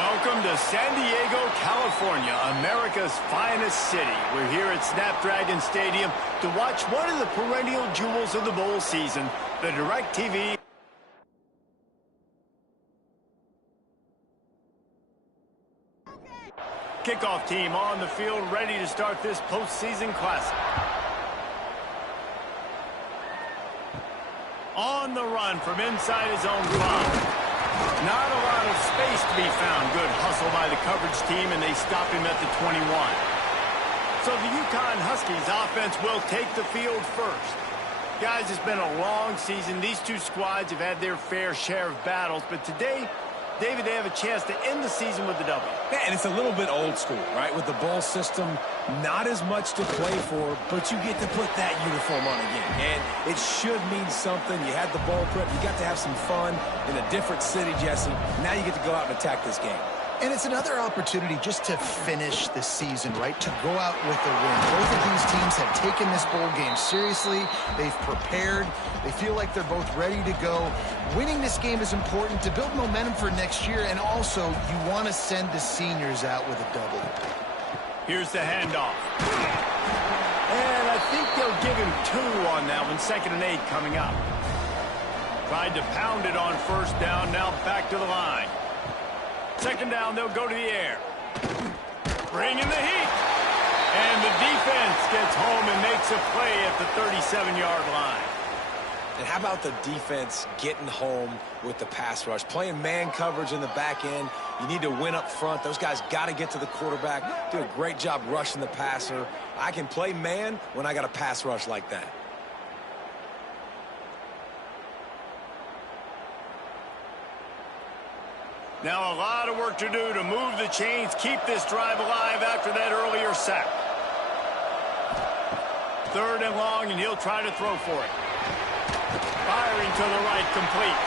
Welcome to San Diego, California, America's finest city. We're here at Snapdragon Stadium to watch one of the perennial jewels of the bowl season, the DirecTV. Kickoff team on the field, ready to start this postseason classic. On the run from inside his own 5. Not a lot of space to be found. Good hustle by the coverage team, and they stop him at the 21. So the UConn Huskies offense will take the field first. Guys, it's been a long season. These two squads have had their fair share of battles, but today, David, they have a chance to end the season with a W. Yeah, and it's a little bit old school, right? With the bowl system, not as much to play for, but you get to put that uniform on again. And it should mean something. You had the bowl prep. You got to have some fun in a different city, Jesse. Now you get to go out and attack this game. And it's another opportunity just to finish the season, right? To go out with a win. Both of these teams have taken this bowl game seriously. They've prepared. They feel like they're both ready to go. Winning this game is important to build momentum for next year, and also you want to send the seniors out with a W. Here's the handoff. And I think they'll give him 2 on that one. 2nd and 8 coming up. Tried to pound it on first down. Now back to the line. 2nd down, they'll go to the air. Bringing the heat. And the defense gets home and makes a play at the 37-yard line. And how about the defense getting home with the pass rush? Playing man coverage in the back end. You need to win up front. Those guys got to get to the quarterback. Do a great job rushing the passer. I can play man when I got a pass rush like that. Now a lot of work to do to move the chains, keep this drive alive after that earlier sack. 3rd and long, and he'll try to throw for it. Firing to the right, complete.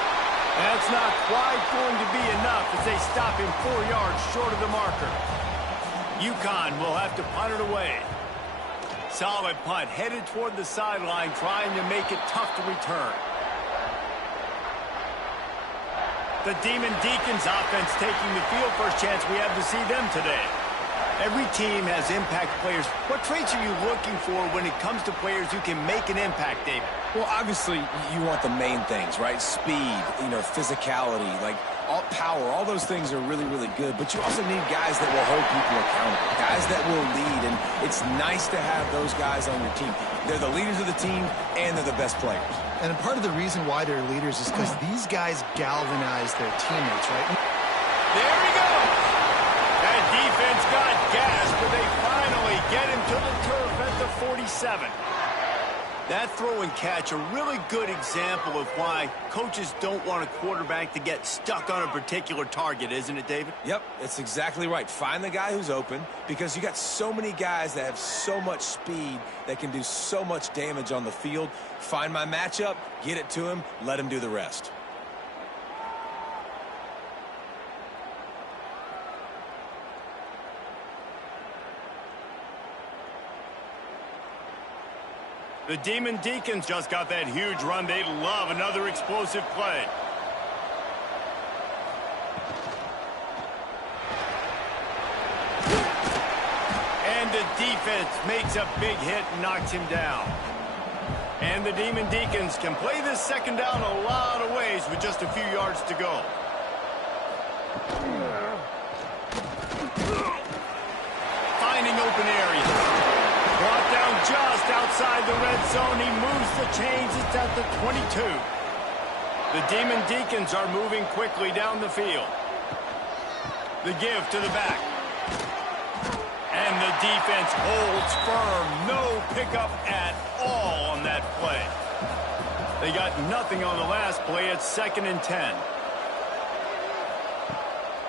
That's not quite going to be enough as they stop him 4 yards short of the marker. UConn will have to punt it away. Solid punt, headed toward the sideline, trying to make it tough to return. The Demon Deacons offense taking the field. First chance we have to see them today. Every team has impact players. What traits are you looking for when it comes to players who can make an impact, David? Well, obviously, you want the main things, right? Speed, physicality, like all power. All those things are really, really good. But you also need guys that will hold people accountable, guys that will lead. And it's nice to have those guys on your team. They're the leaders of the team, and they're the best players. And part of the reason why they're leaders is because these guys galvanize their teammates, right? There he goes. That defense got gas, but they finally get him to the turf at the 47. That throw and catch, a really good example of why coaches don't want a quarterback to get stuck on a particular target, isn't it, David? Yep, it's exactly right. Find the guy who's open, because you got so many guys that have so much speed that can do so much damage on the field. Find my matchup, get it to him, let him do the rest. The Demon Deacons just got that huge run. They love another explosive play. And the defense makes a big hit and knocks him down. And the Demon Deacons can play this 2nd down a lot of ways with just a few yards to go. Finding open areas. Brought down just outside the red zone. He moves the chains. It's at the 22. The Demon Deacons are moving quickly down the field. The give to the back. And the defense holds firm. No pickup at all on that play. They got nothing on the last play. It's 2nd and 10.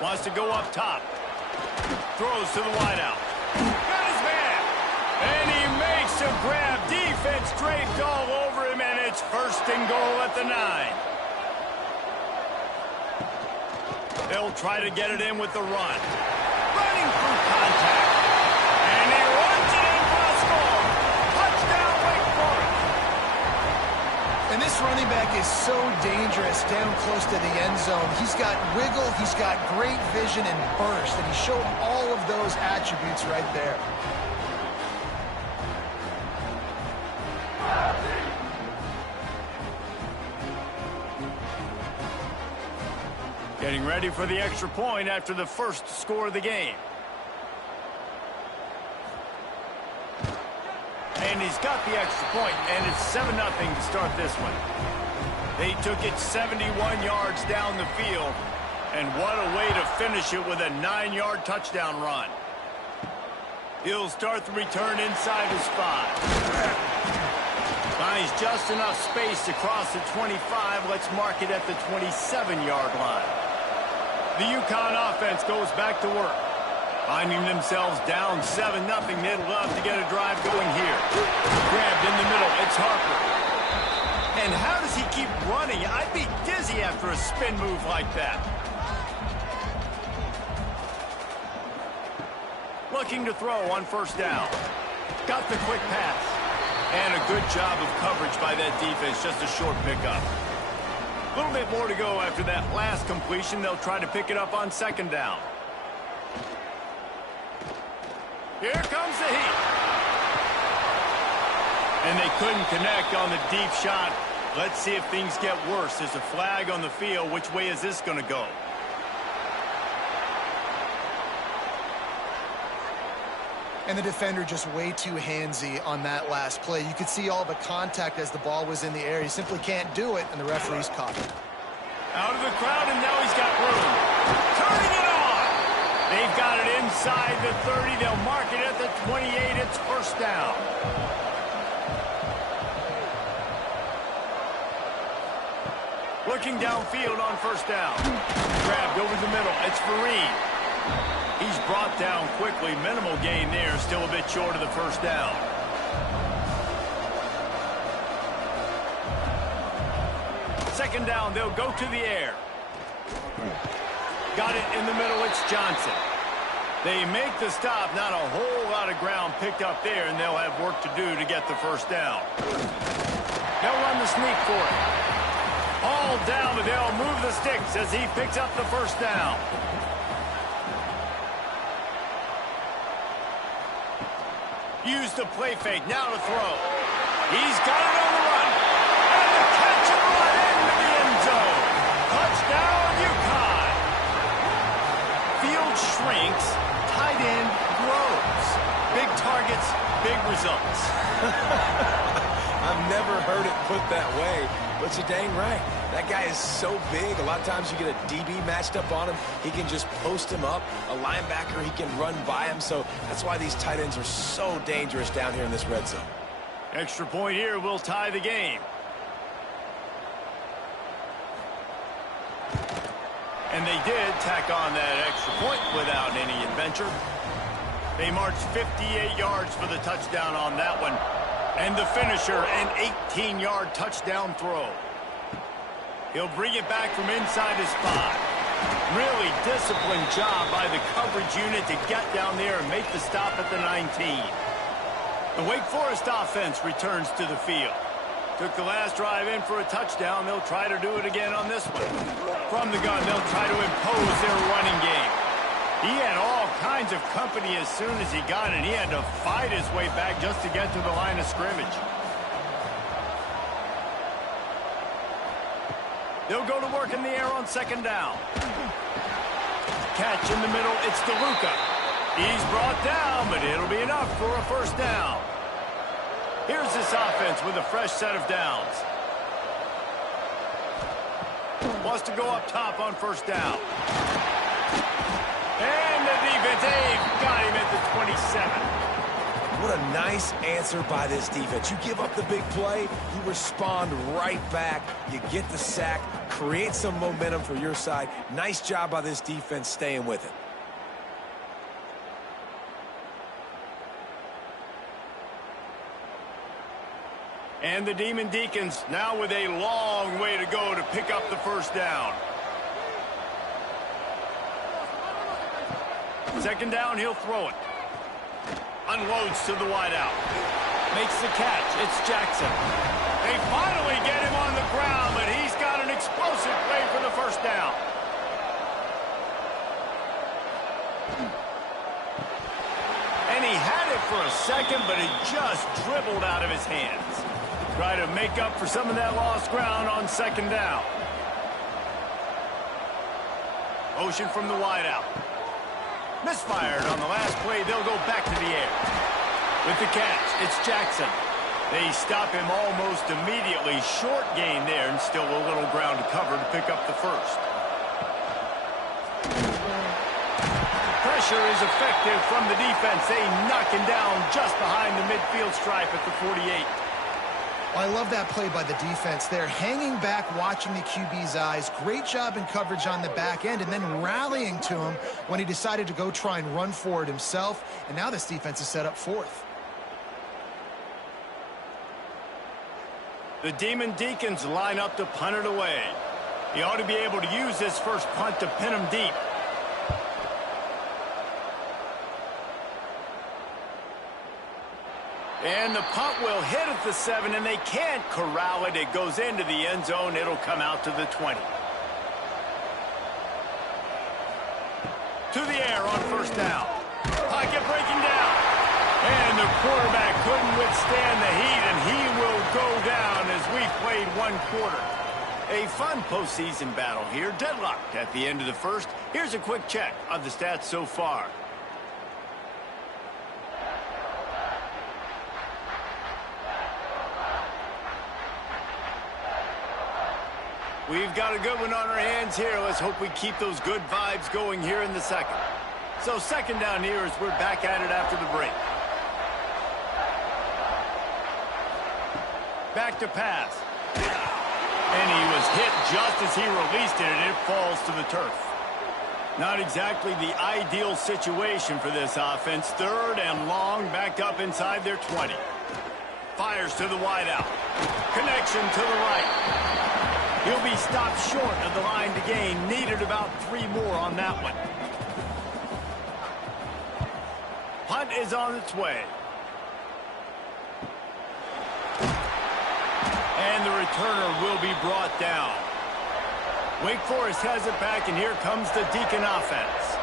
Wants to go up top. Throws to the wideout. Got his man. And he makes a grab. Defense draped all over him, and it's 1st and goal at the 9. They'll try to get it in with the run. Running through contact. And he runs it in for a score. Touchdown, Wake Forest. And this running back is so dangerous down close to the end zone. He's got wiggle, he's got great vision and burst, and he showed all of those attributes right there. Getting ready for the extra point after the first score of the game. And he's got the extra point, and it's 7-0 to start this one. They took it 71 yards down the field, and what a way to finish it with a 9-yard touchdown run. He'll start the return inside his 5. Finds just enough space to cross the 25. Let's mark it at the 27-yard line. The UConn offense goes back to work. Finding themselves down 7-0, they'd love to get a drive going here. Grabbed in the middle, it's Harper. And how does he keep running? I'd be dizzy after a spin move like that. Looking to throw on first down. Got the quick pass. And a good job of coverage by that defense, just a short pickup. A little bit more to go after that last completion. They'll try to pick it up on second down. Here comes the heat. And they couldn't connect on the deep shot. Let's see if things get worse. There's a flag on the field. Which way is this going to go? And the defender just way too handsy on that last play. You could see all the contact as the ball was in the air. He simply can't do it, and the referee's caught it. Out of the crowd, and now he's got room. Turning it on. They've got it inside the 30. They'll mark it at the 28. It's first down. Looking downfield on first down. Grabbed over the middle. It's Fareed. He's brought down quickly. Minimal gain there. Still a bit short of the first down. Second down, they'll go to the air. Got it in the middle. It's Johnson. They make the stop. Not a whole lot of ground picked up there, and they'll have work to do to get the first down. They'll run the sneak for it. All down, but they'll move the sticks as he picks up the first down. Use the play fake. Now to throw. He's got it on the run. And the catch and run into the end zone. Touchdown, UConn. Field shrinks. Tight end grows. Big targets, big results. I've never heard it put that way, but you're dang right. That guy is so big. A lot of times you get a DB matched up on him. He can just post him up. A linebacker, he can run by him. So that's why these tight ends are so dangerous down here in this red zone. Extra point here will tie the game. And they did tack on that extra point without any adventure. They marched 58 yards for the touchdown on that one. And the finisher, an 18-yard touchdown throw. He'll bring it back from inside his 5. Really disciplined job by the coverage unit to get down there and make the stop at the 19. The Wake Forest offense returns to the field. Took the last drive in for a touchdown. They'll try to do it again on this one. From the gun, they'll try to impose their running game. He had all kinds of company as soon as he got it. He had to fight his way back just to get to the line of scrimmage. They'll go to work in the air on second down. Catch in the middle. It's DeLuca. He's brought down, but it'll be enough for a first down. Here's this offense with a fresh set of downs. Wants to go up top on first down. And the defense, they've got him at the 27. What a nice answer by this defense. You give up the big play, you respond right back, you get the sack, create some momentum for your side. Nice job by this defense staying with it. And the Demon Deacons now with a long way to go to pick up the first down. Second down, he'll throw it. Unloads to the wideout. Makes the catch. It's Jackson. They finally get him on the ground, but he's got an explosive play for the first down. And he had it for a second, but it just dribbled out of his hands. Try to make up for some of that lost ground on second down. Motion from the wideout. Misfired on the last play. They'll go back to the air. With the catch, it's Jackson. They stop him almost immediately. Short gain there, and still a little ground to cover to pick up the first. Pressure is effective from the defense. They knock him down just behind the midfield stripe at the 48. I love that play by the defense there. Hanging back, watching the QB's eyes. Great job in coverage on the back end, and then rallying to him when he decided to go try and run for it himself. And now this defense is set up fourth. The Demon Deacons line up to punt it away. He ought to be able to use this first punt to pin him deep. And the punt will hit at the 7, and they can't corral it. It goes into the end zone. It'll come out to the 20. To the air on first down. Pocket breaking down. And the quarterback couldn't withstand the heat, and he will go down as we've played one quarter. A fun postseason battle here. Deadlocked at the end of the first. Here's a quick check of the stats so far. We've got a good one on our hands here. Let's hope we keep those good vibes going here in the second. So second down here as we're back at it after the break. Back to pass. And he was hit just as he released it, and it falls to the turf. Not exactly the ideal situation for this offense. Third and long, back up inside their 20. Fires to the wideout. Connection to the right. He'll be stopped short of the line to gain. Needed about 3 more on that one. Punt is on its way. And the returner will be brought down. Wake Forest has it back, and here comes the Deacon offense.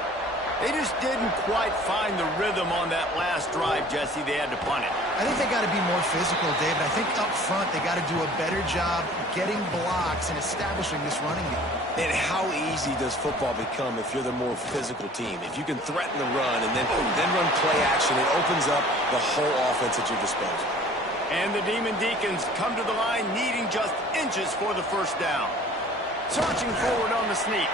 They just didn't quite find the rhythm on that last drive, Jesse. They had to punt it. I think they got to be more physical, David. I think up front they got to do a better job getting blocks and establishing this running game. And how easy does football become if you're the more physical team? If you can threaten the run and then run play action, it opens up the whole offense at your disposal. And the Demon Deacons come to the line needing just inches for the first down. Searching forward on the sneak.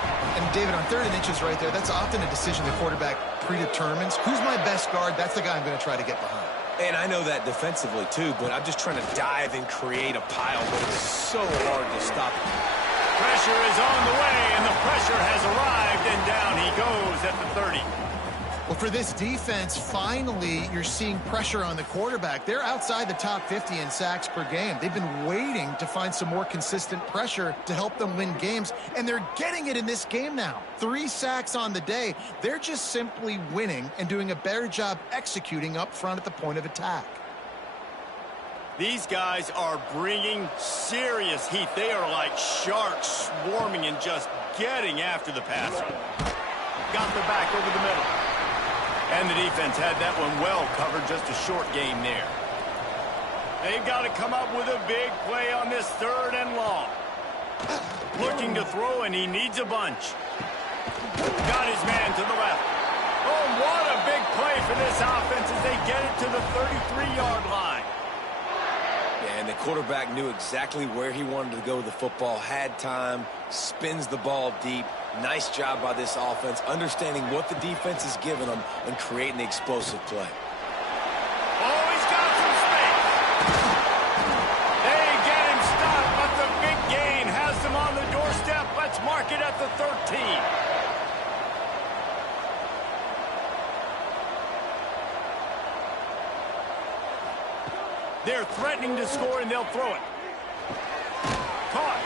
And David, on 3rd and inches right there, that's often a decision the quarterback predetermines. Who's my best guard? That's the guy I'm going to try to get behind. And I know that defensively too, but I'm just trying to dive and create a pile, but it's so hard to stop it. Pressure is on the way, and the pressure has arrived, and down he goes at the 30. Well, for this defense, finally, you're seeing pressure on the quarterback. They're outside the top 50 in sacks per game. They've been waiting to find some more consistent pressure to help them win games, and they're getting it in this game now. 3 sacks on the day. They're just simply winning and doing a better job executing up front at the point of attack. These guys are bringing serious heat. They are like sharks swarming and just getting after the passer. Got the back over the middle. And the defense had that one well covered, just a short gain there. They've got to come up with a big play on this 3rd and long. Looking to throw, and he needs a bunch. Got his man to the left. Oh, what a big play for this offense as they get it to the 33-yard line. Yeah, and the quarterback knew exactly where he wanted to go with the football, had time, spins the ball deep. Nice job by this offense, understanding what the defense is giving them and creating the explosive play. Oh, he's got some space. They get him stopped, but the big gain has them on the doorstep. Let's mark it at the 13. They're threatening to score, and they'll throw it. Caught.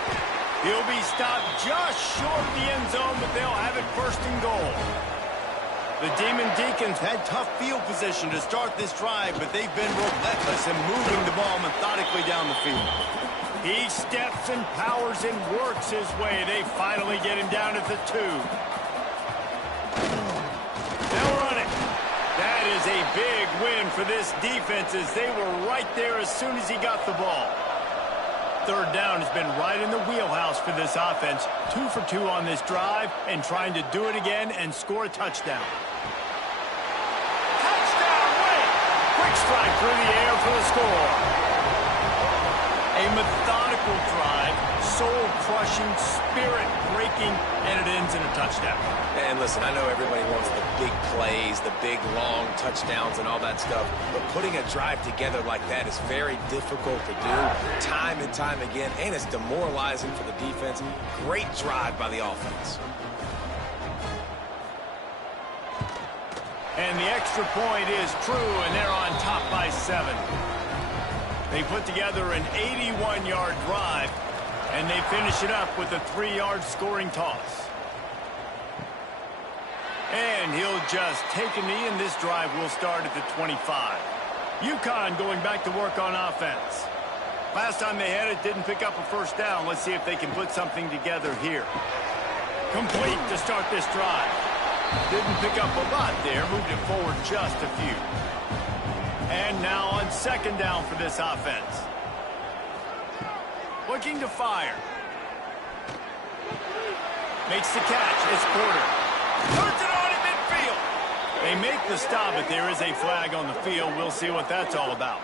He'll be stopped just short of the end zone, but they'll have it 1st and goal. The Demon Deacons had tough field position to start this drive, but they've been relentless in moving the ball methodically down the field. He steps and powers and works his way. They finally get him down at the 2. They'll run it. That is a big win for this defense as they were right there as soon as he got the ball. Third down has been right in the wheelhouse for this offense. 2 for 2 on this drive and trying to do it again and score a touchdown. Touchdown, Wake! Quick strike through the air for the score. A methodical drive, soul-crushing, spirit-breaking, and it ends in a touchdown. And listen, I know everybody wants the big plays, the big, long touchdowns and all that stuff, but putting a drive together like that is very difficult to do time and time again, and it's demoralizing for the defense. Great drive by the offense. And the extra point is true, and they're on top by 7. They put together an 81-yard drive, and they finish it up with a 3-yard scoring toss. And he'll just take a knee, and this drive will start at the 25. UConn going back to work on offense. Last time they had it, didn't pick up a first down. Let's see if they can put something together here. Complete to start this drive. Didn't pick up a lot there, moved it forward just a few. And now on second down for this offense. Looking to fire. Makes the catch. It's Porter. Turns it on in midfield. They make the stop, but there is a flag on the field. We'll see what that's all about.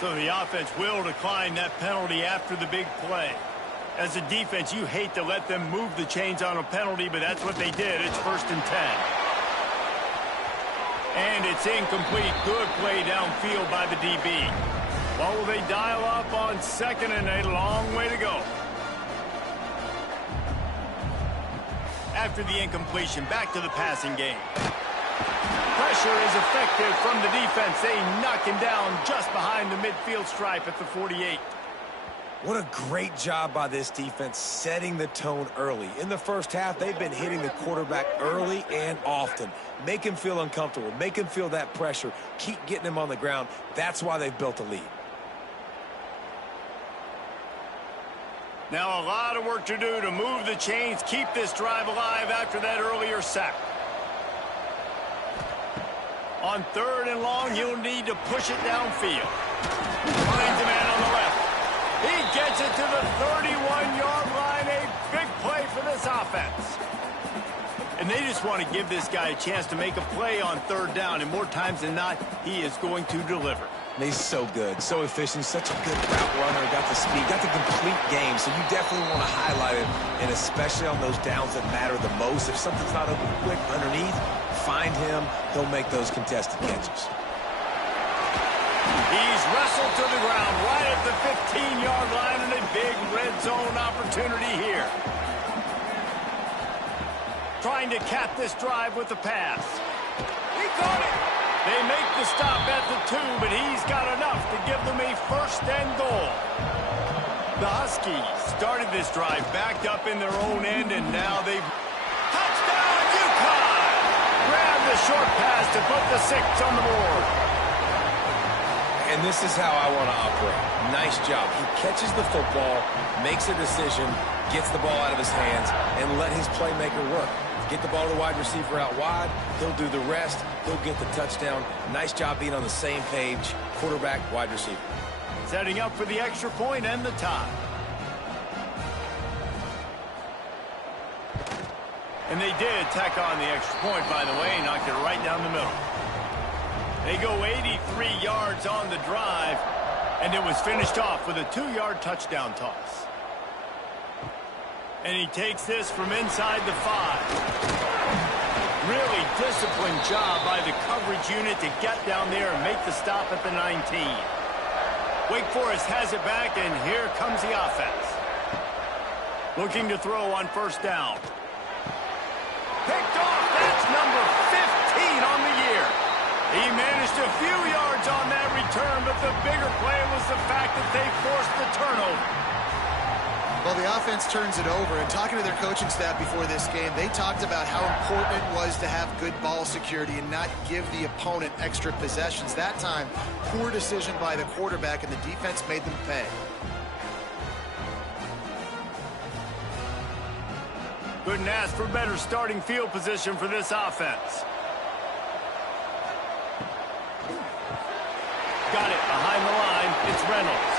So the offense will decline that penalty after the big play. As a defense, you hate to let them move the chains on a penalty, but that's what they did. It's 1st and 10. And it's incomplete. Good play downfield by the DB. What will they dial up on 2nd and a long way to go? After the incompletion, back to the passing game. Pressure is effective from the defense. They knock him down just behind the midfield stripe at the 48. What a great job by this defense setting the tone early. In the first half, they've been hitting the quarterback early and often. Make him feel uncomfortable. Make him feel that pressure. Keep getting him on the ground. That's why they've built a lead. Now a lot of work to do to move the chains, keep this drive alive after that earlier sack. On 3rd and long, you'll need to push it downfield. Finds a man on the left. He gets it to the 31-yard line. A big play for this offense. And they just want to give this guy a chance to make a play on 3rd down. And more times than not, he is going to deliver. And he's so good, so efficient, such a good route runner, got the speed, got the complete game. So you definitely want to highlight it, and especially on those downs that matter the most. If something's not open quick underneath, find him. He'll make those contested catches. He's wrestled to the ground right at the 15-yard line, and a big red zone opportunity here. Trying to cap this drive with the pass. He caught it. They make the stop at the 2, but he's got enough to give them a 1st and goal. The Huskies started this drive backed up in their own end, and now they've... Touchdown, UConn! Grab the short pass to put the 6 on the board. And this is how I want to operate. Nice job. He catches the football, makes a decision, gets the ball out of his hands, and let his playmaker work. Get the ball to the wide receiver out wide. He'll do the rest. He'll get the touchdown. Nice job being on the same page. Quarterback, wide receiver. Setting up for the extra point and the tie. And they did tack on the extra point, by the way, knocked it right down the middle. They go 83 yards on the drive, and it was finished off with a 2-yard touchdown toss. And he takes this from inside the 5. Really disciplined job by the coverage unit to get down there and make the stop at the 19. Wake Forest has it back, and here comes the offense. Looking to throw on 1st down. Picked off. That's number 15 on the year. He managed a few yards on that return, but the bigger play was the fact that they forced the turnover. Well, the offense turns it over, and talking to their coaching staff before this game, they talked about how important it was to have good ball security and not give the opponent extra possessions. That time, poor decision by the quarterback, and the defense made them pay. Couldn't ask for better starting field position for this offense. Got it behind the line. It's Reynolds.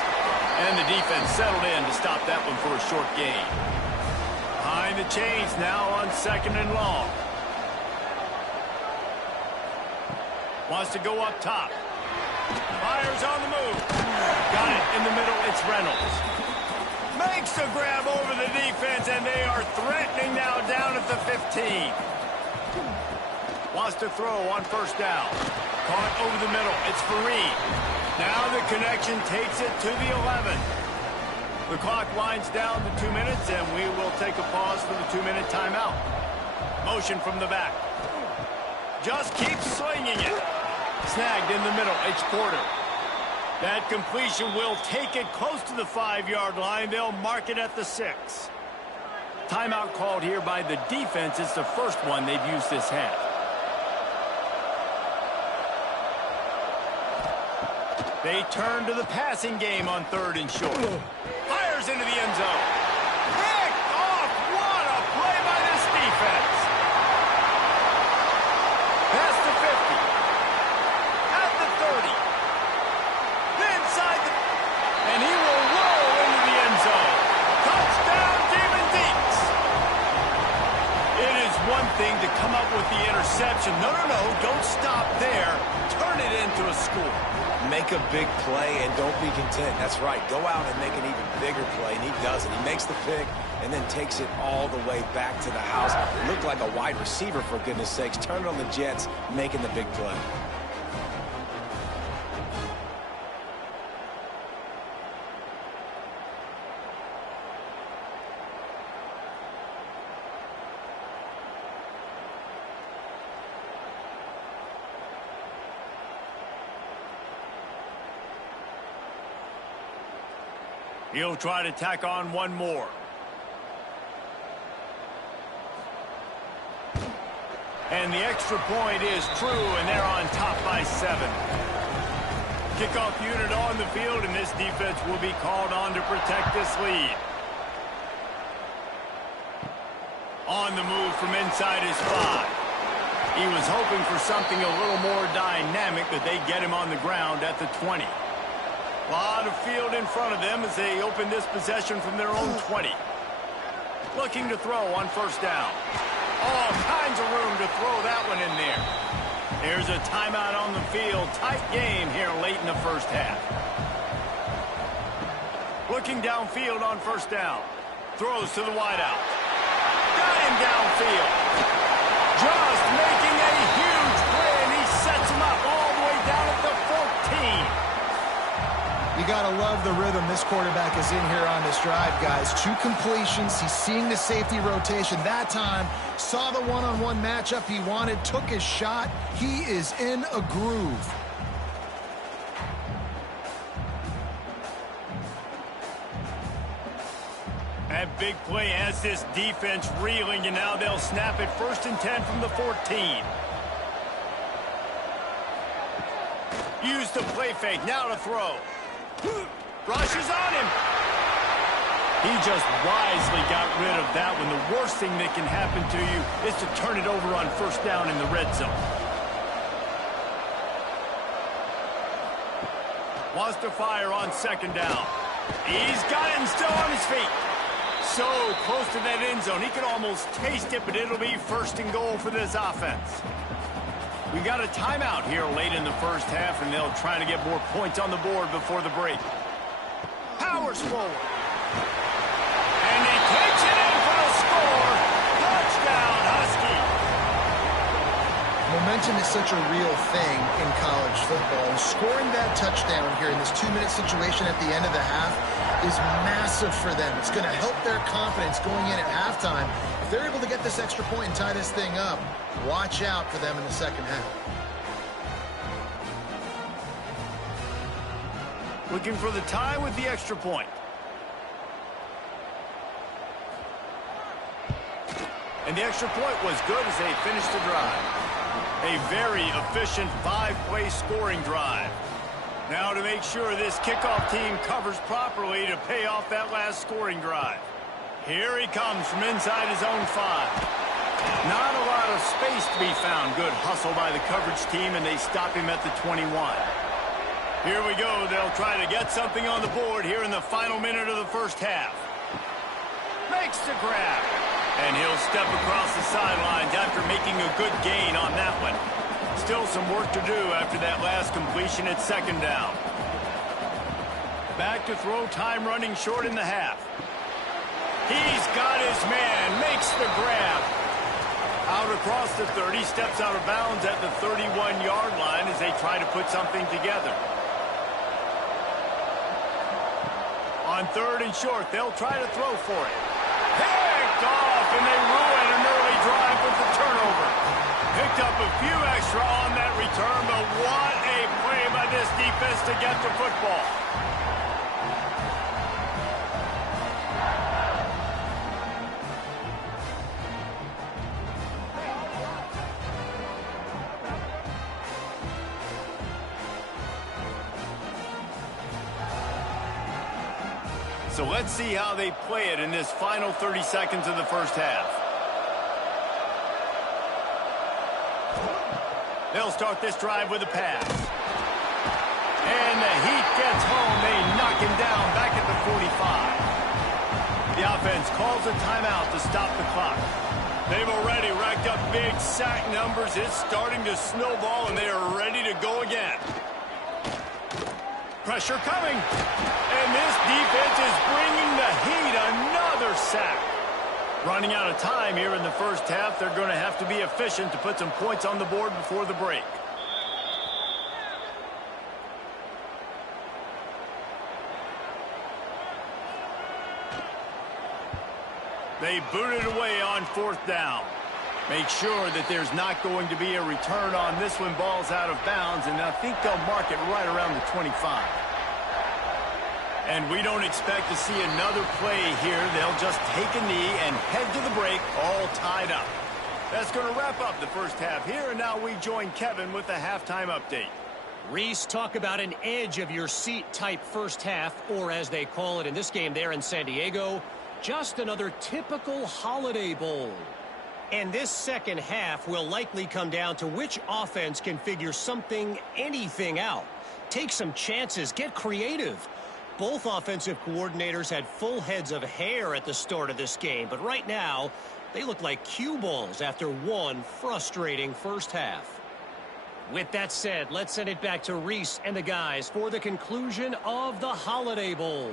And the defense settled in to stop that one for a short gain. Behind the chains now on 2nd and long. Wants to go up top. Fires on the move. Got it in the middle. It's Reynolds. Makes the grab over the defense, and they are threatening now down at the 15. Wants to throw on 1st down. Caught over the middle. It's Fareed. Now the connection takes it to the 11. The clock winds down to 2 minutes, and we will take a pause for the 2-minute timeout. Motion from the back. Just keeps slinging it. Snagged in the middle. It's Porter. That completion will take it close to the 5-yard line. They'll mark it at the 6. Timeout called here by the defense. It's the first one they've used this half. They turn to the passing game on 3rd and short. Fires into the end zone. Picked off. What a play by this defense. Past the 50. At the 30. Inside the... And he will roll into the end zone. Touchdown, Demon Deeks. It is one thing to come up with the interception. No, don't stop there. Turn it into a score. Make a big play and don't be content. That's right. Go out and make an even bigger play, and he does it. He makes the pick and then takes it all the way back to the house. Looked like a wide receiver, for goodness sakes. Turn it on the Jets, making the big play. He'll try to tack on one more. And the extra point is true, and they're on top by 7. Kickoff unit on the field, and this defense will be called on to protect this lead. On the move from inside his 5. He was hoping for something a little more dynamic, but they get him on the ground at the 20. A lot of field in front of them as they open this possession from their own 20. Looking to throw on 1st down. All kinds of room to throw that one in there. There's a timeout on the field. Tight game here late in the 1st half. Looking downfield on 1st down. Throws to the wideout. Got him downfield. Just making a huge play, and he sets him up all the way down at the 14. You got to love the rhythm this quarterback is in here on this drive, guys. 2 completions. He's seeing the safety rotation. That time, saw the one-on-one matchup he wanted, took his shot. He is in a groove. That big play has this defense reeling, and now they'll snap it 1st and 10 from the 14. Use the play fake. Now to throw. Rushes on him. He just wisely got rid of that one. The worst thing that can happen to you is to turn it over on 1st down in the red zone. Wants to fire on 2nd down. He's got it and still on his feet. So close to that end zone. He could almost taste it, but it'll be 1st and goal for this offense. We got a timeout here late in the 1st half, and they'll try to get more points on the board before the break. Powers forward. And he takes it in for the score. Touchdown, Husky. Momentum is such a real thing in college football, and scoring that touchdown here in this 2-minute situation at the end of the half is massive for them. It's going to help their confidence going in at halftime. If they're able to get this extra point and tie this thing up, watch out for them in the 2nd half. Looking for the tie with the extra point. And the extra point was good as they finished the drive. A very efficient 5-play scoring drive. Now to make sure this kickoff team covers properly to pay off that last scoring drive. Here he comes from inside his own 5. Not a lot of space to be found. Good hustle by the coverage team, and they stop him at the 21. Here we go. They'll try to get something on the board here in the final minute of the first half. Makes the grab. And he'll step across the sidelines after making a good gain on that one. Still some work to do after that last completion at second down. Back to throw, time running short in the half. He's got his man, makes the grab. Out across the 30, steps out of bounds at the 31-yard line as they try to put something together. On third and short, they'll try to throw for it. Picked off, and they ruin an early drive with the turnover. Picked up a few extra on that return, but what a play by this defense to get the football. So let's see how they play it in this final 30 seconds of the first half. They'll start this drive with a pass. And the heat gets home. They knock him down back at the 45. The offense calls a timeout to stop the clock. They've already racked up big sack numbers. It's starting to snowball, and they are ready to go again. Pressure coming. And this defense is bringing the heat. Another sack. Running out of time here in the first half. They're going to have to be efficient to put some points on the board before the break. They boot it away on fourth down. Make sure that there's not going to be a return on this one. Ball's out of bounds, and I think they'll mark it right around the 25. And we don't expect to see another play here. They'll just take a knee and head to the break, all tied up. That's going to wrap up the first half here, and now we join Kevin with the halftime update. Reese, talk about an edge-of-your-seat type first half, or as they call it in this game there in San Diego, just another typical Holiday Bowl. And this second half will likely come down to which offense can figure something, anything out. Take some chances, get creative. Both offensive coordinators had full heads of hair at the start of this game, but right now, they look like cue balls after one frustrating first half. With that said, let's send it back to Reese and the guys for the conclusion of the Holiday Bowl.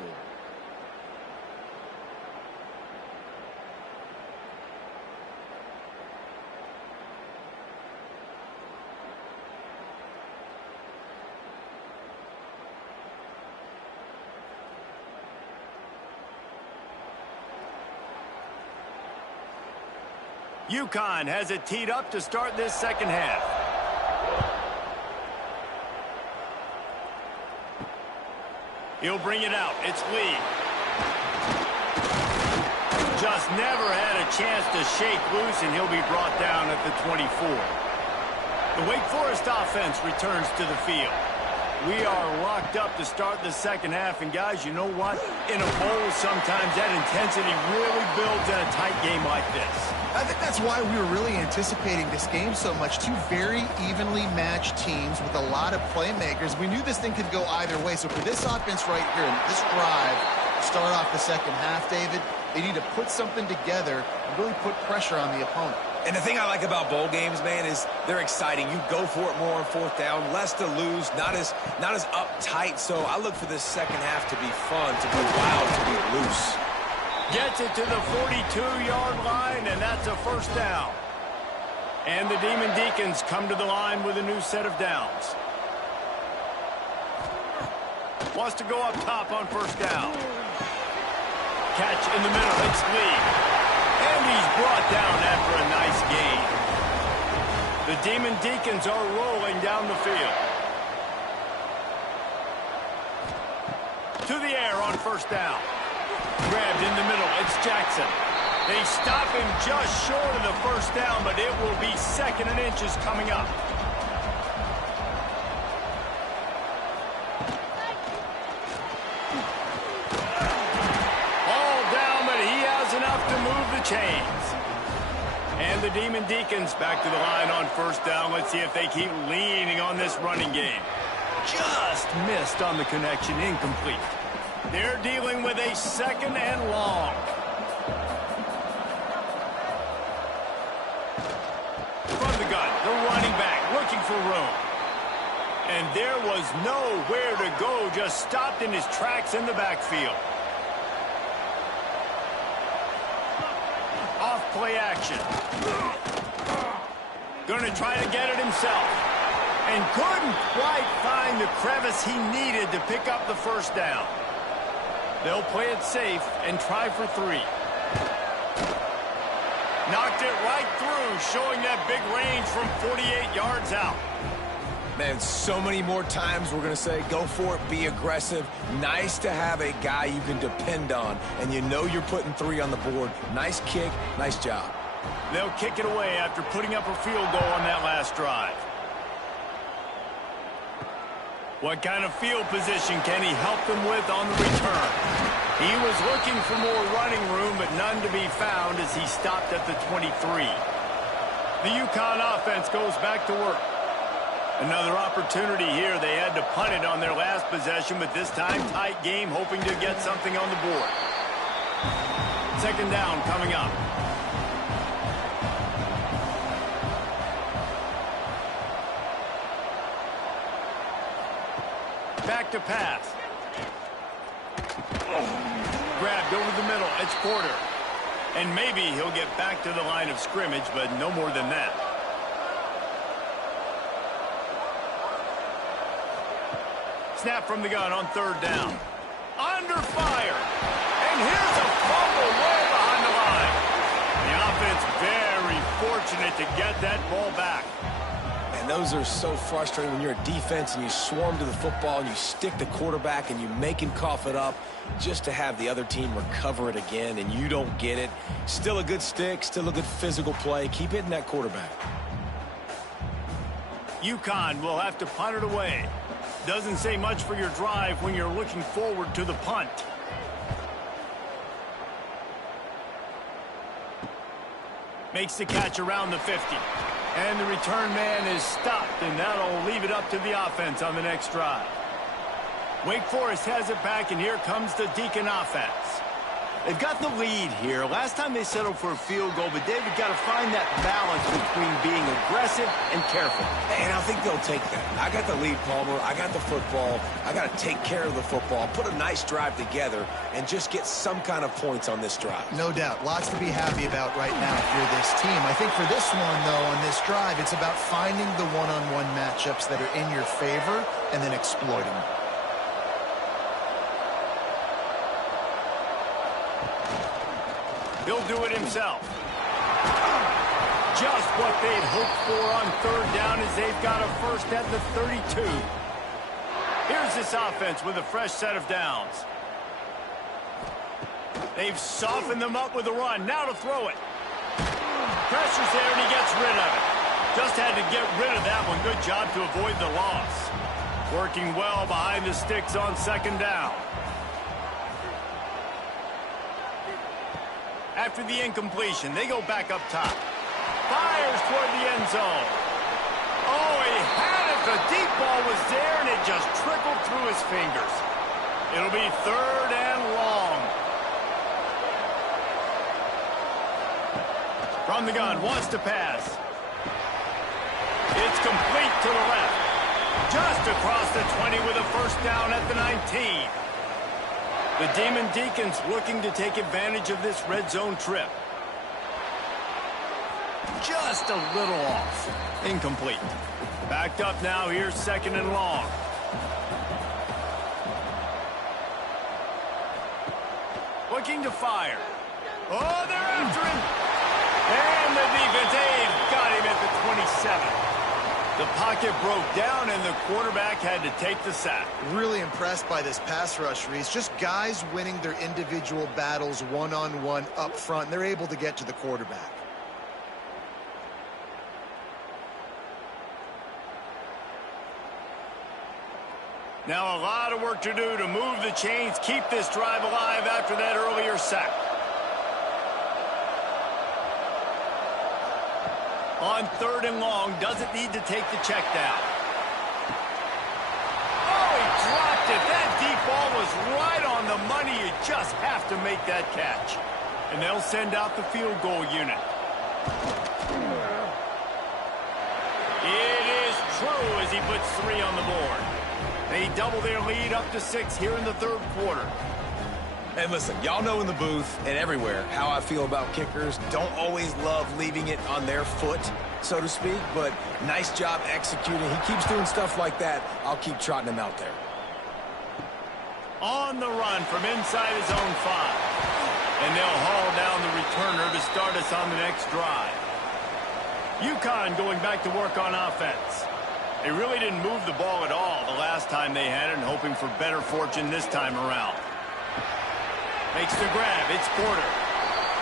UConn has it teed up to start this second half. He'll bring it out. It's Lee. Just never had a chance to shake loose, and he'll be brought down at the 24. The Wake Forest offense returns to the field. We are locked up to start the second half, and guys, you know what? In a bowl, sometimes that intensity really builds in a tight game like this. I think that's why we were really anticipating this game so much. Two very evenly matched teams with a lot of playmakers. We knew this thing could go either way. So for this offense right here, this drive, to start off the second half, David, they need to put something together and really put pressure on the opponent. And the thing I like about bowl games, man, is they're exciting. You go for it more on fourth down, less to lose, not as uptight. So I look for this second half to be fun, to be wild, to be loose. Gets it to the 42-yard line, and that's a first down. And the Demon Deacons come to the line with a new set of downs. Wants to go up top on first down. Catch in the middle, it's Lee. And he's brought down after a nice gain. The Demon Deacons are rolling down the field. To the air on first down. Grabbed in the middle, it's Jackson. They stop him just short of the first down, but it will be 2nd and inches coming up. All down, but he has enough to move the chains. And the Demon Deacons back to the line on 1st down. Let's see if they keep leaning on this running game. Just missed on the connection, incomplete. They're dealing with a 2nd and long. From the gun, the running back looking for room. And there was nowhere to go, just stopped in his tracks in the backfield. Off play action. Gonna try to get it himself. And couldn't quite find the crevice he needed to pick up the 1st down. They'll play it safe and try for 3. Knocked it right through, showing that big range from 48 yards out. Man, so many more times we're going to say, go for it, be aggressive. Nice to have a guy you can depend on, and you know you're putting 3 on the board. Nice kick, nice job. They'll kick it away after putting up a field goal on that last drive. What kind of field position can he help them with on the return? He was looking for more running room, but none to be found as he stopped at the 23. The UConn offense goes back to work. Another opportunity here. They had to punt it on their last possession, but this time tight game, hoping to get something on the board. 2nd down coming up. Back to pass. Grabbed over the middle. It's Porter. And maybe he'll get back to the line of scrimmage, but no more than that. Snap from the gun on 3rd down. Under fire. And here's a fumble way behind the line. The offense very fortunate to get that ball back. And those are so frustrating when you're a defense and you swarm to the football and you stick the quarterback and you make him cough it up just to have the other team recover it again and you don't get it. Still a good stick, still a good physical play. Keep hitting that quarterback. UConn will have to punt it away. Doesn't say much for your drive when you're looking forward to the punt. Makes the catch around the 50. And the return man is stopped, and that'll leave it up to the offense on the next drive. Wake Forest has it back, and here comes the Deacon offense. They've got the lead here. Last time they settled for a field goal, but David got to find that balance between being aggressive and careful. And I think they'll take that. I got the lead, Palmer. I got the football. I got to take care of the football, put a nice drive together, and just get some kind of points on this drive. No doubt. Lots to be happy about right now if you're this team. I think for this one, though, on this drive, it's about finding the one-on-one matchups that are in your favor and then exploiting them. He'll do it himself. Just what they'd hoped for on 3rd down as they've got a 1st at the 32. Here's this offense with a fresh set of downs. They've softened them up with a run. Now to throw it. Pressure's there and he gets rid of it. Just had to get rid of that one. Good job to avoid the loss. Working well behind the sticks on 2nd down. After the incompletion, they go back up top. Fires toward the end zone. Oh, he had it. The deep ball was there, and it just trickled through his fingers. It'll be 3rd and long. From the gun, wants to pass. It's complete to the left. Just across the 20 with a 1st down at the 19. The Demon Deacons looking to take advantage of this red zone trip. Just a little off. Incomplete. Backed up now. Here's 2nd and long. Looking to fire. Oh, they're after him. And the defense, they've got him at the 27. The pocket broke down, and the quarterback had to take the sack. Really impressed by this pass rush, Reese. Just guys winning their individual battles one-on-one up front. They're able to get to the quarterback. Now a lot of work to do to move the chains, keep this drive alive after that earlier sack. On 3rd and long, doesn't need to take the check down. Oh, he dropped it. That deep ball was right on the money. You just have to make that catch. And they'll send out the field goal unit. It is true as he puts 3 on the board. They double their lead up to 6 here in the 3rd quarter. And listen, y'all know in the booth and everywhere how I feel about kickers. Don't always love leaving it on their foot, so to speak, but nice job executing. He keeps doing stuff like that. I'll keep trotting him out there. On the run from inside his own 5. And they'll haul down the returner to start us on the next drive. UConn going back to work on offense. They really didn't move the ball at all the last time they had it, and hoping for better fortune this time around. Makes the grab. It's Porter.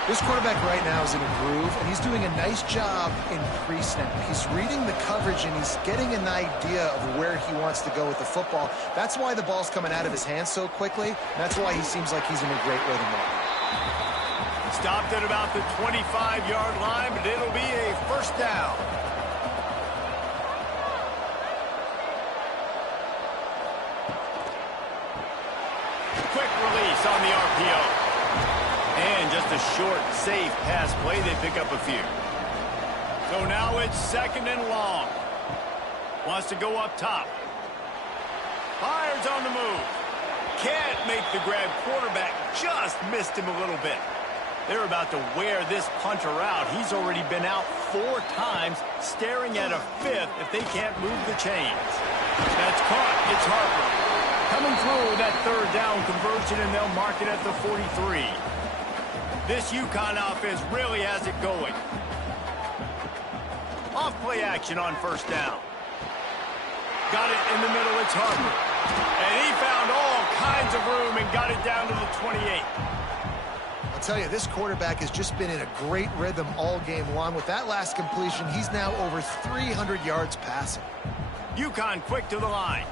This quarterback right now is in a groove, and he's doing a nice job in pre-snap. He's reading the coverage, and he's getting an idea of where he wants to go with the football. That's why the ball's coming out of his hands so quickly. That's why he seems like he's in a great rhythm right now. Stopped at about the 25-yard line, but it'll be a 1st down. Quick release on the RPO. And just a short, safe pass play. They pick up a few. So now it's 2nd and long. Wants to go up top. Fires on the move. Can't make the grab. Quarterback just missed him a little bit. They're about to wear this punter out. He's already been out 4 times, staring at a 5th if they can't move the chains. That's caught. It's Harper. Coming through that 3rd down conversion, and they'll mark it at the 43. This UConn offense really has it going. Off play action on 1st down. Got it in the middle. It's Harper. And he found all kinds of room and got it down to the 28. I'll tell you, this quarterback has just been in a great rhythm all game long. With that last completion, he's now over 300 yards passing. UConn quick to the line.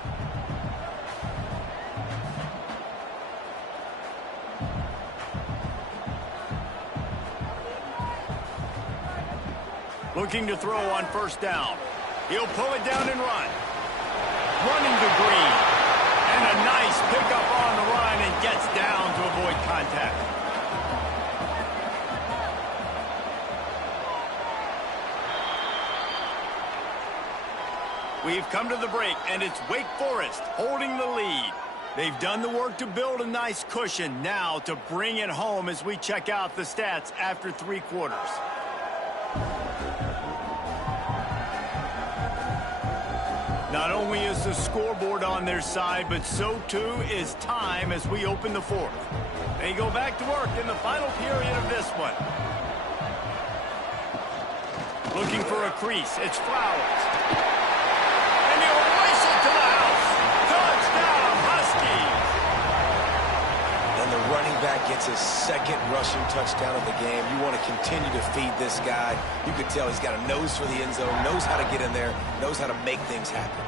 Looking to throw on 1st down. He'll pull it down and run. Running to Green. And a nice pickup on the run, and gets down to avoid contact. We've come to the break, and it's Wake Forest holding the lead. They've done the work to build a nice cushion. Now to bring it home as we check out the stats after 3 quarters. Not only is the scoreboard on their side, but so too is time as we open the 4th. They go back to work in the final period of this one. Looking for a crease. It's Flowers. And he'll race it to the house. Touchdown, Huskies. And the running back gets his 2nd rushing touchdown of the game. You want to continue to feed this guy. You could tell he's got a nose for the end zone, knows how to get in there, knows how to make things happen.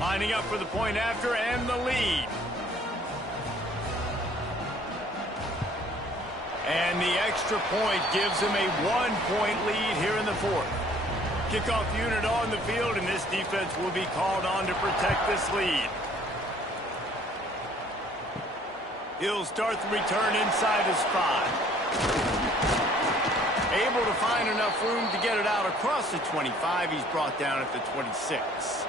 Lining up for the point after and the lead. And the extra point gives him a 1-point lead here in the 4th. Kickoff unit on the field, and this defense will be called on to protect this lead. He'll start the return inside his 5. Able to find enough room to get it out across the 25. He's brought down at the 26.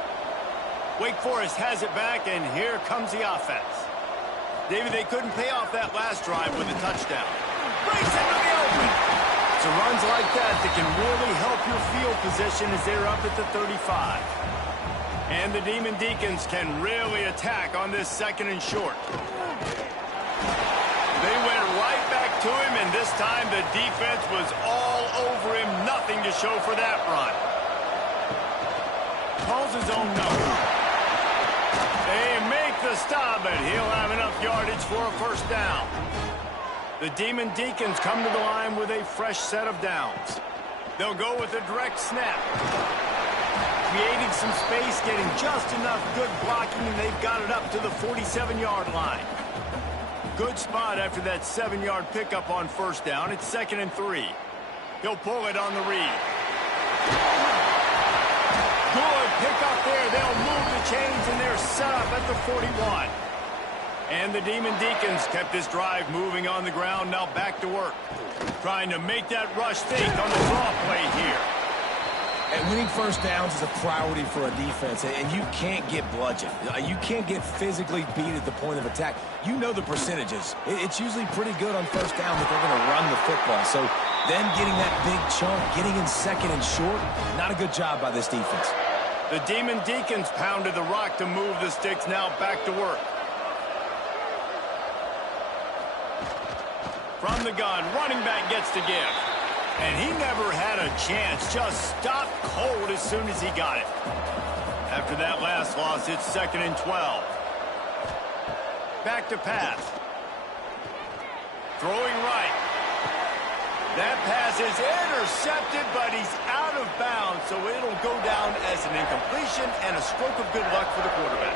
Wake Forest has it back, and here comes the offense. David, they couldn't pay off that last drive with a touchdown. Breaks into the open. It's runs like that that can really help your field position as they're up at the 35. And the Demon Deacons can really attack on this 2nd and short. They went right back to him, and this time the defense was all over him. Nothing to show for that run. Calls his own number. They make the stop, but he'll have enough yardage for a first down. The Demon Deacons come to the line with a fresh set of downs. They'll go with a direct snap. Creating some space, getting just enough good blocking, and they've got it up to the 47-yard line. Good spot after that 7-yard pickup on first down. It's 2nd and 3. He'll pull it on the read. Good pickup there. They'll move the chains, and they're set up at the 41. And the Demon Deacons kept this drive moving on the ground. Now back to work. Trying to make that rush think on the draw play here. And winning first downs is a priority for a defense, and you can't get bludgeoned. You can't get physically beat at the point of attack. You know the percentages. It's usually pretty good on first down that they're going to run the football. So them getting that big chunk, getting in 2nd and short, not a good job by this defense. The Demon Deacons pounded the rock to move the sticks. Now back to work. From the gun, running back gets to give. And he never had a chance. Just stopped cold as soon as he got it. After that last loss, it's 2nd and 12. Back to pass. Throwing right. That pass is intercepted, but he's out of bounds, so it'll go down as an incompletion and a stroke of good luck for the quarterback.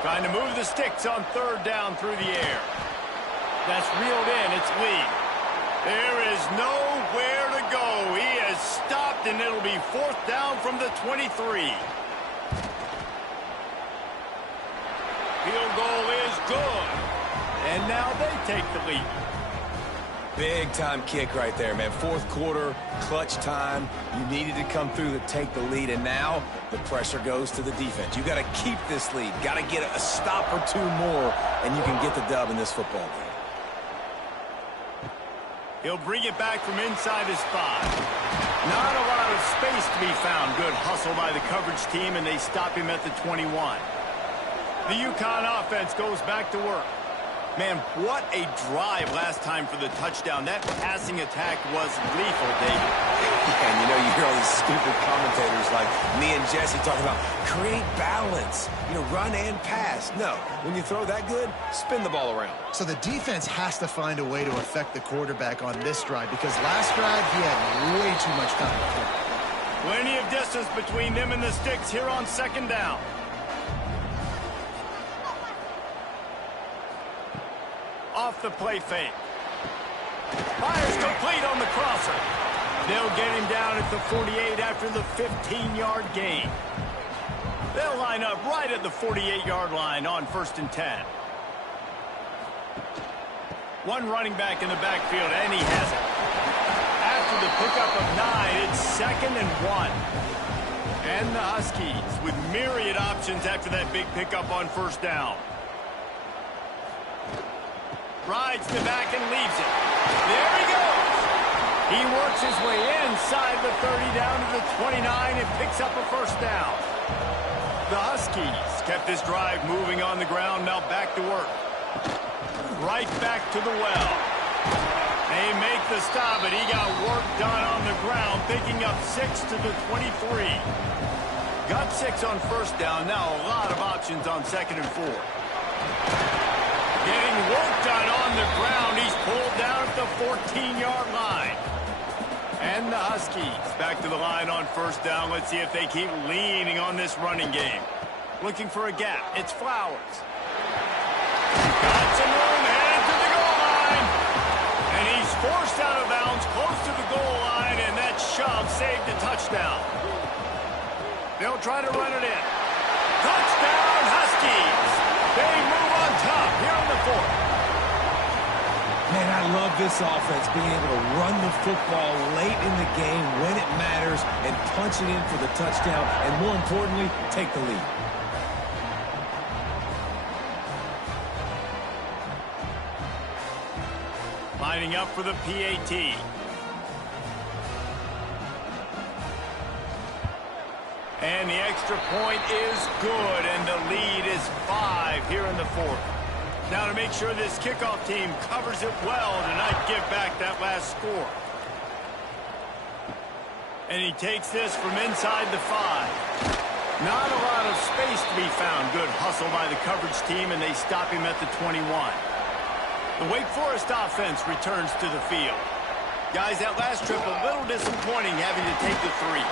Trying to move the sticks on 3rd down through the air. That's reeled in. It's Lee. There is nowhere to go. He has stopped, and it'll be 4th down from the 23. Field goal is good. And now they take the lead. Big-time kick right there, man. 4th quarter, clutch time. You needed to come through to take the lead, and now the pressure goes to the defense. You got to keep this lead. Got to get a stop or two more, and you can get the dub in this football game. He'll bring it back from inside his 5. Not a lot of space to be found. Good hustle by the coverage team, and they stop him at the 21. The UConn offense goes back to work. Man, what a drive last time for the touchdown. That passing attack was lethal, David. And you know, you hear all these stupid commentators like me and Jesse talking about create balance, run and pass. No, when you throw that good, spin the ball around. So the defense has to find a way to affect the quarterback on this drive, because last drive he had way too much time to throw. Plenty of distance between them and the sticks here on 2nd down. Off the play fake. Fires complete on the crosser. They'll get him down at the 48 after the 15-yard gain. They'll line up right at the 48-yard line on 1st and 10. One running back in the backfield, and he has it. After the pickup of 9, it's 2nd and 1. And the Huskies with myriad options after that big pickup on 1st down. Rides the back and leaves it. There he goes. He works his way inside the 30 down to the 29 and picks up a 1st down. The Huskies kept this drive moving on the ground. Now back to work. Right back to the well. They make the stop, but he got work done on the ground, picking up 6 to the 23. Got 6 on 1st down. Now a lot of options on 2nd and 4. Getting work done on the ground. He's pulled down at the 14-yard line. And the Huskies back to the line on 1st down. Let's see if they keep leaning on this running game. Looking for a gap. It's Flowers. Got some room, headed to the goal line. And he's forced out of bounds close to the goal line, and that shove saved a touchdown. They'll try to run it in. Touchdown, Huskies. They move on top here in the 4th. Man, I love this offense being able to run the football late in the game when it matters and punch it in for the touchdown, and more importantly, take the lead. Lining up for the PAT. And the extra point is good, and the lead is 5 here in the 4th. Now to make sure this kickoff team covers it well to not give back that last score. And he takes this from inside the 5. Not a lot of space to be found. Good hustle by the coverage team, and they stop him at the 21. The Wake Forest offense returns to the field. Guys, that last trip a little disappointing having to take the 3.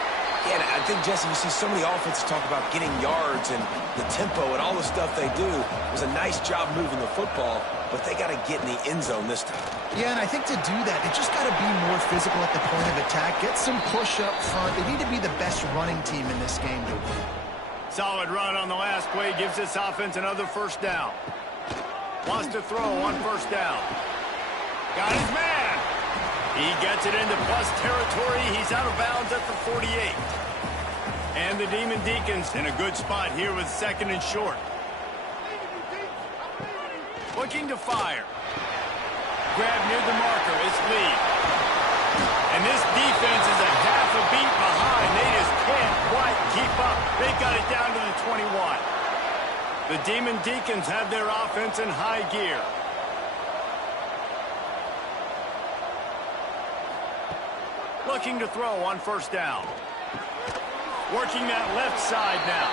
Yeah, and I think, Jesse, you see so many offenses talk about getting yards and the tempo and all the stuff they do. It was a nice job moving the football, but they got to get in the end zone this time. Yeah, and I think to do that, they just got to be more physical at the point of attack, get some push up front. They need to be the best running team in this game to win. Solid run on the last play gives this offense another first down. Wants to throw on first down. Got his man. He gets it into plus territory. He's out of bounds at the 48. And the Demon Deacons in a good spot here with 2nd and short. Looking to fire. Grab near the marker. It's Lee. And this defense is a half a beat behind. They just can't quite keep up. They've got it down to the 21. The Demon Deacons have their offense in high gear. Looking to throw on first down. Working that left side now.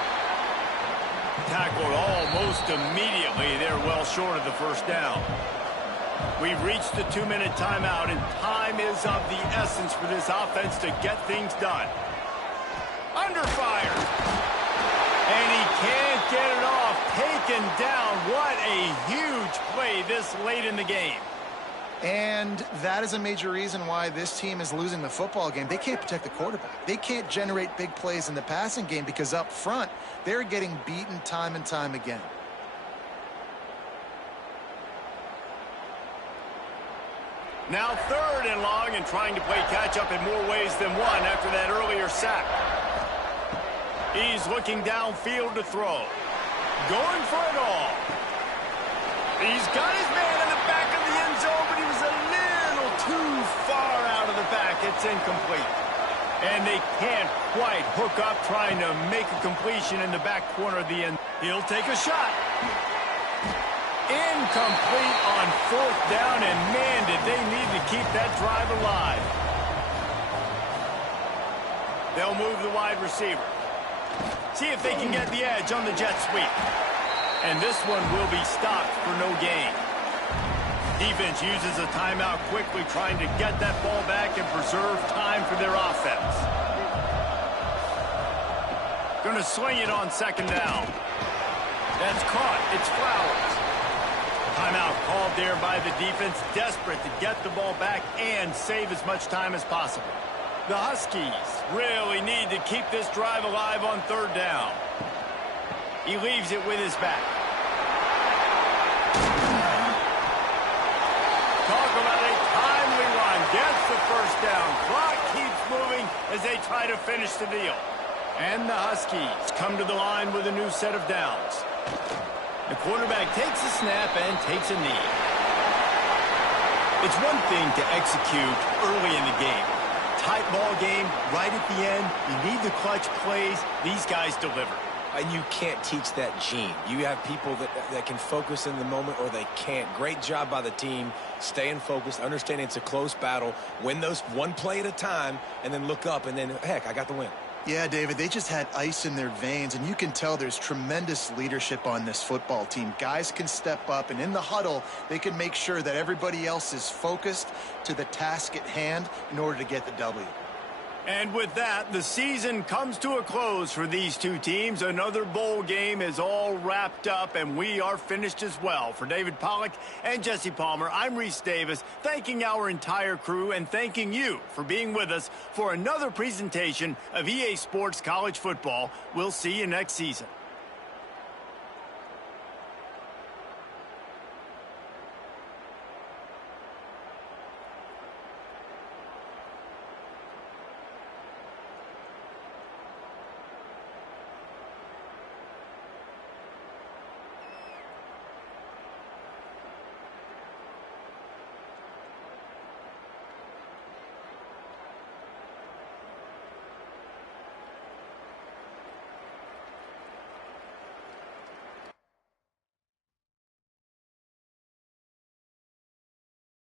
Tackled almost immediately. They're well short of the first down. We've reached the 2-minute timeout, and time is of the essence for this offense to get things done. Under fire. And he can't get it off. Taken down. What a huge play this late in the game. And that is a major reason why this team is losing the football game. They can't protect the quarterback. They can't generate big plays in the passing game because up front, they're getting beaten time and time again. Now 3rd and long, and trying to play catch-up in more ways than one after that earlier sack. He's looking downfield to throw. Going for it all. He's got his man in the back of the end zone, but he was a little too far out of the back. It's incomplete. And they can't quite hook up trying to make a completion in the back corner of the end. He'll take a shot. Incomplete on 4th down, and man, did they need to keep that drive alive. They'll move the wide receiver. See if they can get the edge on the jet sweep. And this one will be stopped for no gain. Defense uses a timeout quickly, trying to get that ball back and preserve time for their offense. Going to swing it on 2nd down. That's caught. It's Flowers. Timeout called there by the defense, desperate to get the ball back and save as much time as possible. The Huskies really need to keep this drive alive on 3rd down. He leaves it with his back. Talk about a timely run. Gets the first down. Clock keeps moving as they try to finish the deal. And the Huskies come to the line with a new set of downs. The quarterback takes a snap and takes a knee. It's one thing to execute early in the game. Tight ball game, right at the end. You need the clutch plays. These guys deliver. And you can't teach that gene. You have people that can focus in the moment or they can't. Great job by the team, staying focused, understanding it's a close battle, win those one play at a time, and then look up, and then, heck, I got the win. Yeah, David, they just had ice in their veins, and you can tell there's tremendous leadership on this football team. Guys can step up, and in the huddle, they can make sure that everybody else is focused to the task at hand in order to get the W. And with that, the season comes to a close for these two teams. Another bowl game is all wrapped up, and we are finished as well. For David Pollack and Jesse Palmer, I'm Reese Davis, thanking our entire crew and thanking you for being with us for another presentation of EA Sports College Football. We'll see you next season.